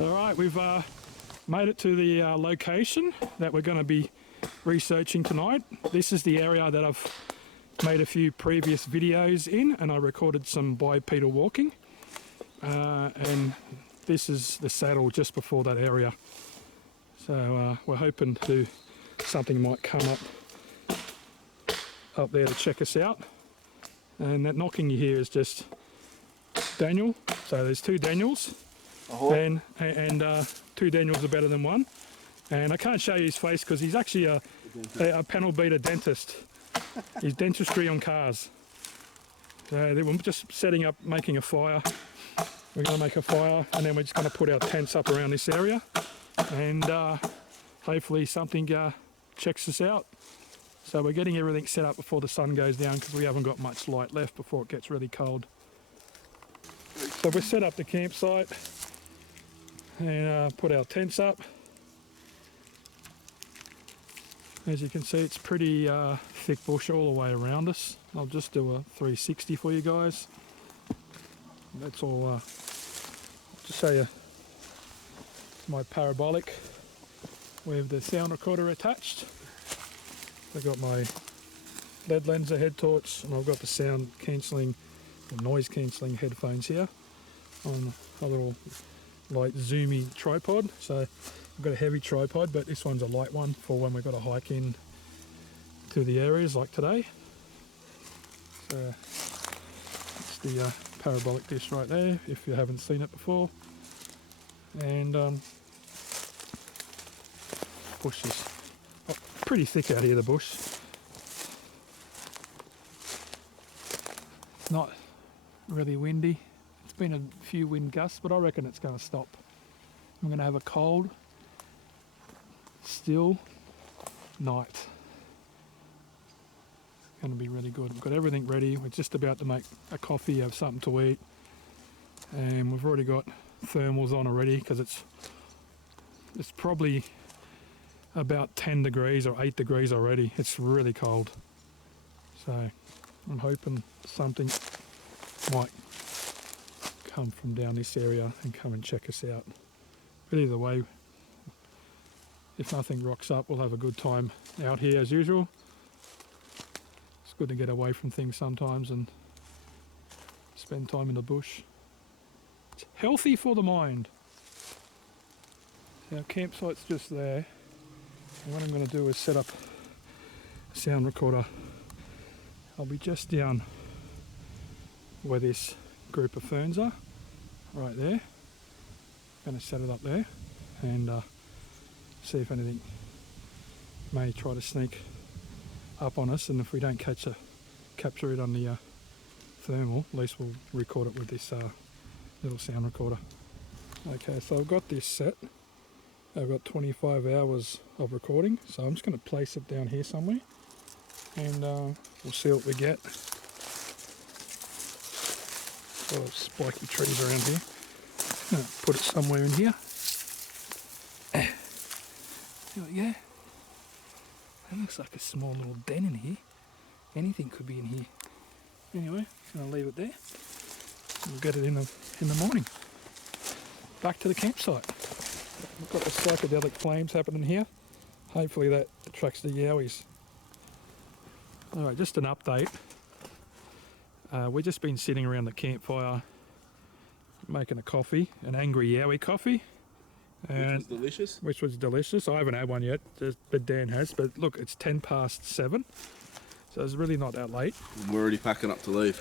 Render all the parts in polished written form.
All right, we've made it to the location that we're going to be researching tonight. This is the area that I've made a few previous videos in, and I recorded some bipedal walking. And this is the saddle just before that area. So we're hoping something might come up there to check us out. And that knocking you hear is just Daniel. So there's two Daniels. And two Daniels are better than one. And I can't show you his face because he's actually a panel beater dentist. He's dentistry on cars. So we're just setting up, making a fire. We're going to make a fire and then we're just going to put our tents up around this area. And hopefully something checks us out. So we're getting everything set up before the sun goes down because we haven't got much light left before it gets really cold. So we set up the campsite and put our tents up. As you can see, it's pretty thick bush all the way around us. I'll just do a 360 for you guys. That's all. I'll just show you my parabolic with the sound recorder attached. I've got my LED lenser head torch, and I've got the sound cancelling, or noise cancelling headphones here on a little light zoomy tripod. So I've got a heavy tripod, but this one's a light one for when we've got to hike in to the areas like today. So it's the parabolic dish right there, if you haven't seen it before. And bush is pretty thick out here, the bush. It's not really windy. It's been a few wind gusts, but I reckon it's going to stop. I'm going to have a cold, still night. It's going to be really good. We've got everything ready. We're just about to make a coffee, have something to eat. And we've already got thermals on already because it's probably about 10 degrees or 8 degrees already. It's really cold. So I'm hoping something might come from down this area and come and check us out. But either way, if nothing rocks up, we'll have a good time out here as usual. It's good to get away from things sometimes and spend time in the bush. It's healthy for the mind. So our campsite's just there. And what I'm going to do is set up a sound recorder. I'll be just down where this group of ferns are, right there. I'm going to set it up there and see if anything may try to sneak up on us, and if we don't capture it on the thermal, at least we'll record it with this little sound recorder. Okay, so I've got this set. I've got 25 hours of recording, so I'm just going to place it down here somewhere and we'll see what we get. A lot of spiky trees around here. I'm going to put it somewhere in here. See what, yeah? That looks like a small little den in here. Anything could be in here. Anyway, I'm going to leave it there. We'll get it in the morning. Back to the campsite. We've got the psychedelic flames happening here. Hopefully that attracts the yowies. Alright, just an update. We've just been sitting around the campfire making a coffee, an angry yowie coffee. And which was delicious? Which was delicious. I haven't had one yet, but Dan has. But look, it's 7:10. So it's really not that late. We're already packing up to leave.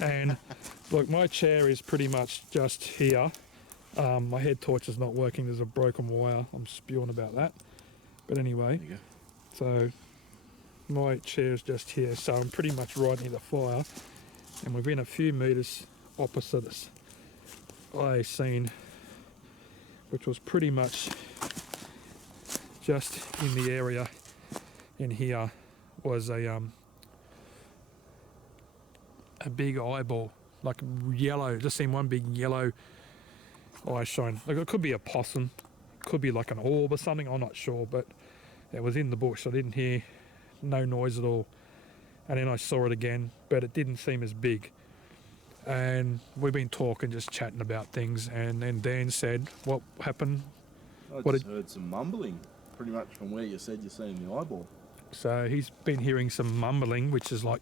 And look, my chair is pretty much just here. My head torch is not working. There's a broken wire. I'm spewing about that. But anyway, so my chair's just here. So I'm pretty much right near the fire. And within a few metres opposite us, I seen, which was pretty much just in the area in here, was a big eyeball, like yellow. Just seen one big yellow eye shine. Like it could be a possum, could be like an orb or something, I'm not sure, but it was in the bush. I didn't hear no noise at all. And then I saw it again, but it didn't seem as big. and we've been talking, just chatting about things, and then Dan said, what happened? I What just heard some mumbling, pretty much from where you said you're seeing the eyeball. So he's been hearing some mumbling, which is like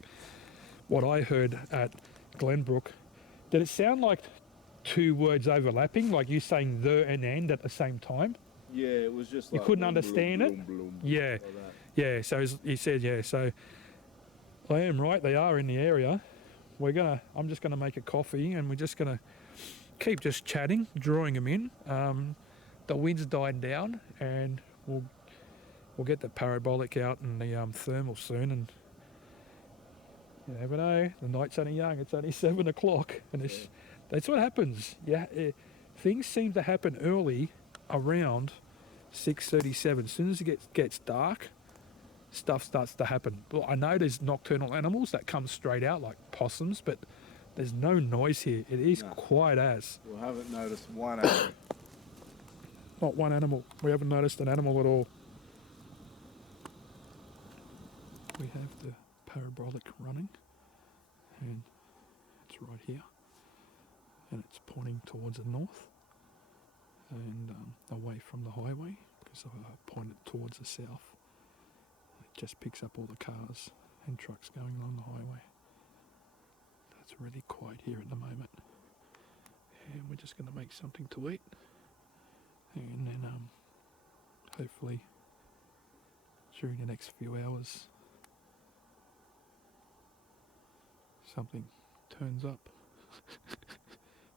what I heard at Glenbrook. Did it sound like two words overlapping, like you saying the and end at the same time? Yeah, it was just You like... couldn't understand it? Yeah. Like that. Yeah, so he said, yeah, so I am right, they are in the area. I'm just gonna make a coffee, and we're just gonna keep just chatting, drawing them in. The wind's died down, and we'll get the parabolic out and the thermal soon, and you never know, the night's only young, it's only 7 o'clock, and that's what happens. Yeah, things seem to happen early, around 6:37. As soon as it gets dark, stuff starts to happen. Well, I know there's nocturnal animals that come straight out, like possums, but there's no noise here. It is quiet as. We haven't noticed one animal. Not one animal. We haven't noticed an animal at all. We have the parabolic running, and it's right here, and it's pointing towards the north and away from the highway, because I pointed towards the south. It just picks up all the cars and trucks going along the highway. It's really quiet here at the moment, and we're just going to make something to eat, and then hopefully during the next few hours something turns up.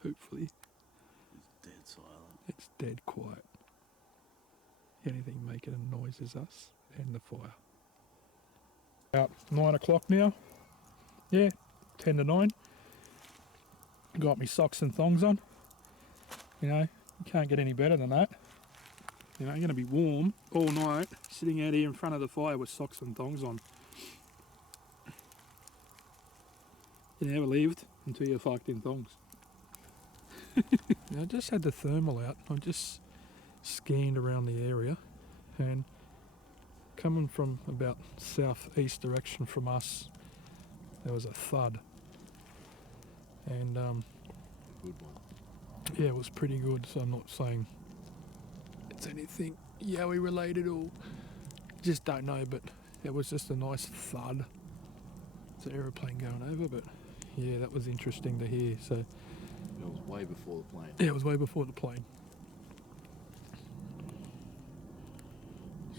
Hopefully. It's dead silent. It's dead quiet. Anything making a noise is us and the fire. About 9 o'clock now. Yeah, 10 to 9. Got me socks and thongs on. You know, you can't get any better than that. You know, you're going to be warm all night, sitting out here in front of the fire with socks and thongs on. You never lived until you fucked in thongs. I just had the thermal out. I just scanned around the area, and coming from about southeast direction from us, there was a thud. And Good one. yeah, it was pretty good, so I'm not saying it's anything Yowie related or just don't know, but it was just a nice thud. It's an aeroplane going over, but yeah, that was interesting to hear. So It was way before the plane. yeah, it was way before the plane.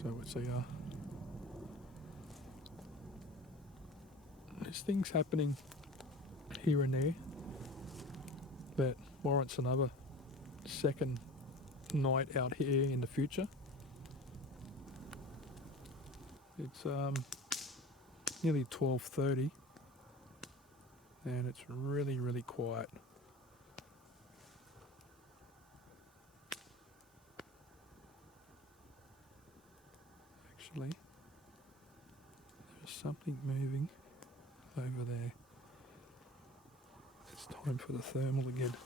So it's there's things happening here and there that warrants another second night out here in the future. It's nearly 12:30, and it's really, really quiet. Actually, there's something moving over there. It's time for the thermal again.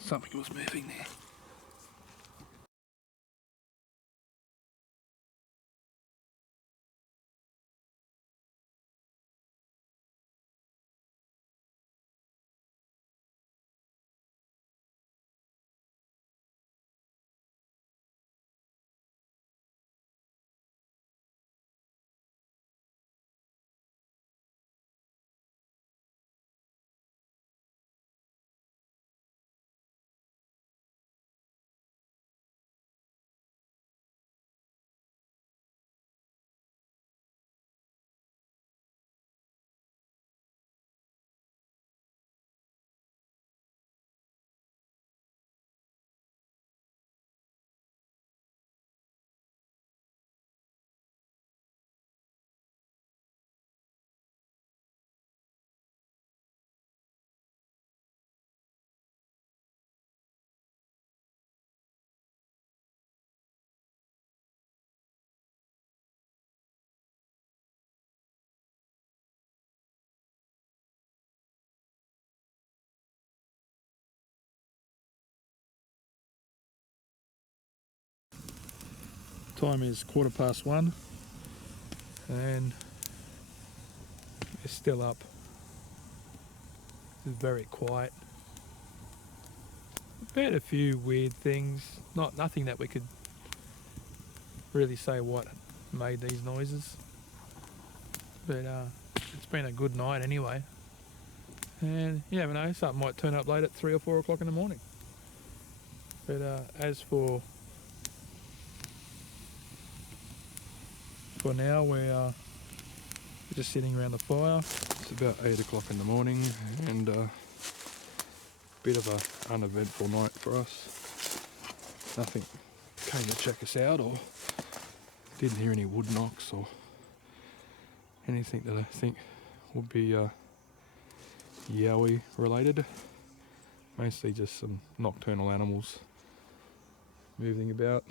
Something was moving there. Time is 1:15, and it's still up. It's very quiet. We've had a few weird things, nothing that we could really say what made these noises, but it's been a good night anyway. And you never know, something might turn up late at 3 or 4 o'clock in the morning. But as for now, we're just sitting around the fire. It's about 8 o'clock in the morning, and a bit of an uneventful night for us. Nothing came to check us out, or didn't hear any wood knocks or anything that I think would be Yowie related. Mostly just some nocturnal animals moving about,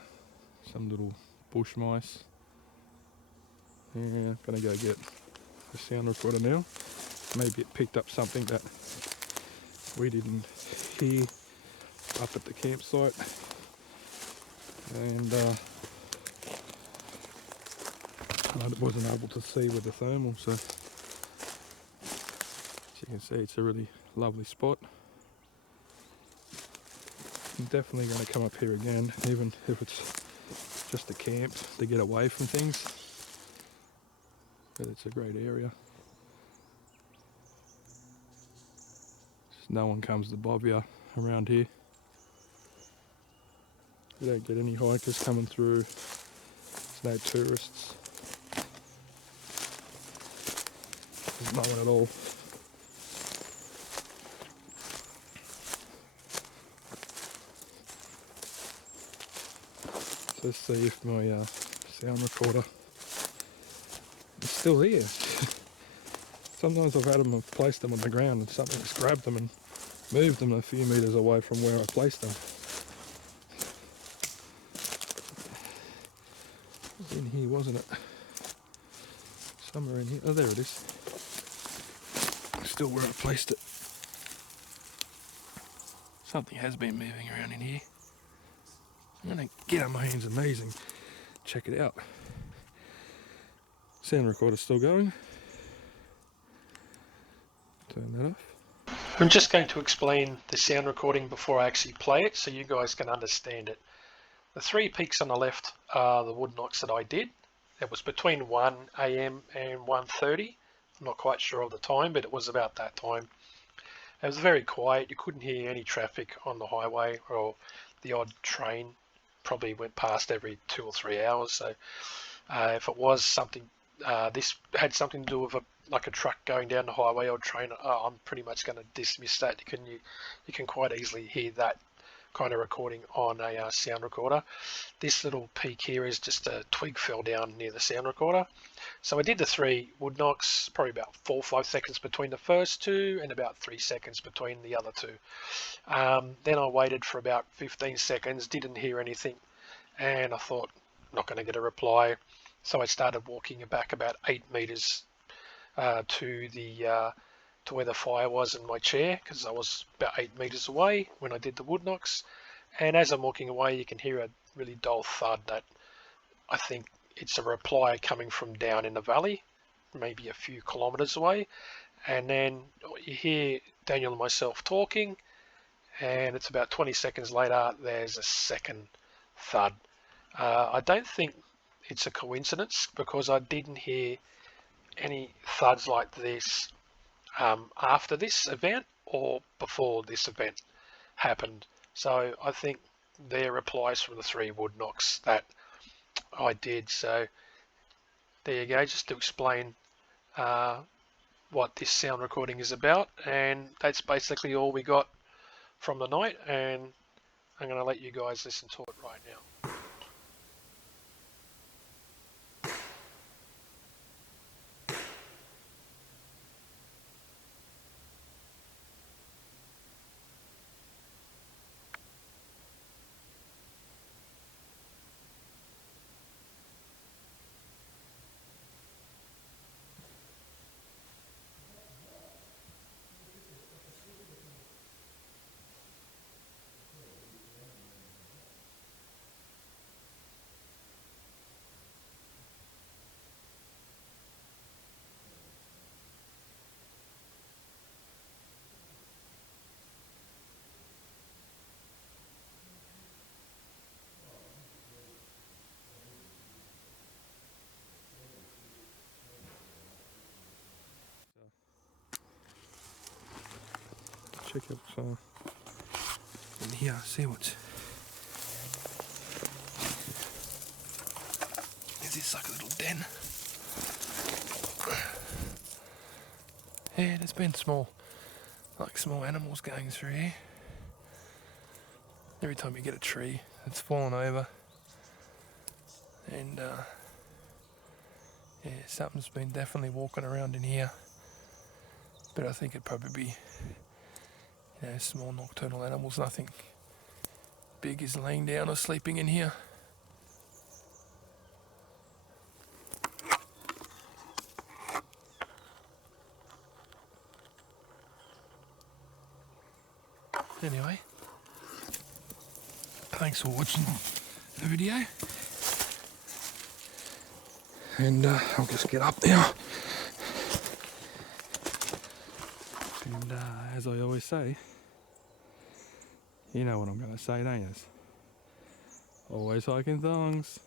some little bush mice. Yeah, gonna go get the sound recorder now. Maybe it picked up something that we didn't hear up at the campsite, and I wasn't able to see with the thermal, so as you can see, it's a really lovely spot. I'm definitely going to come up here again, even if it's just a camp to get away from things, but it's a great area. Just no one comes to bob you around here. You don't get any hikers coming through, there's no tourists, there's no one at all. Let's see if my sound recorder is still here. Sometimes I've had them and placed them on the ground and something's grabbed them and moved them a few metres away from where I placed them. It was in here, wasn't it? Somewhere in here. Oh, there it is. Still where I placed it. Something has been moving around in here. I'm going to get on my hands and knees and check it out. Sound recorder's still going. Turn that off. I'm just going to explain the sound recording before I actually play it so you guys can understand it. The 3 peaks on the left are the wood knocks that I did. It was between 1 AM and 1:30. I'm not quite sure of the time, but it was about that time. It was very quiet. You couldn't hear any traffic on the highway, or the odd train probably went past every 2 or 3 hours. So if it was something, this had something to do with like a truck going down the highway or train, I'm pretty much going to dismiss that. You can quite easily hear that kind of recording on a sound recorder. This little peak here is just a twig fell down near the sound recorder. So I did the 3 wood knocks, probably about 4 or 5 seconds between the first 2 and about 3 seconds between the other 2. Then I waited for about 15 seconds, didn't hear anything, and I thought, not going to get a reply. So I started walking back about 8 meters to where the fire was in my chair, because I was about 8 meters away when I did the wood knocks. And as I'm walking away, you can hear a really dull thud that I think it's a reply coming from down in the valley, maybe a few kilometers away. And then you hear Daniel and myself talking, and it's about 20 seconds later, there's a second thud. I don't think it's a coincidence, because I didn't hear any thuds like this after this event or before this event happened. So I think they're replies from the 3 wood knocks that I did. So there you go, just to explain what this sound recording is about. And that's basically all we got from the night, and I'm going to let you guys listen to it right now. check out in here, see what's... Is this like a little den? Yeah, there's been small animals going through here. Every time you get a tree, it's fallen over. And yeah, something's been definitely walking around in here. But I think it'd probably be, small nocturnal animals. Nothing big is laying down or sleeping in here. Anyway, thanks for watching the video. And I'll just get up now. And as I always say, you know what I'm going to say, don't you? Always hiking thongs.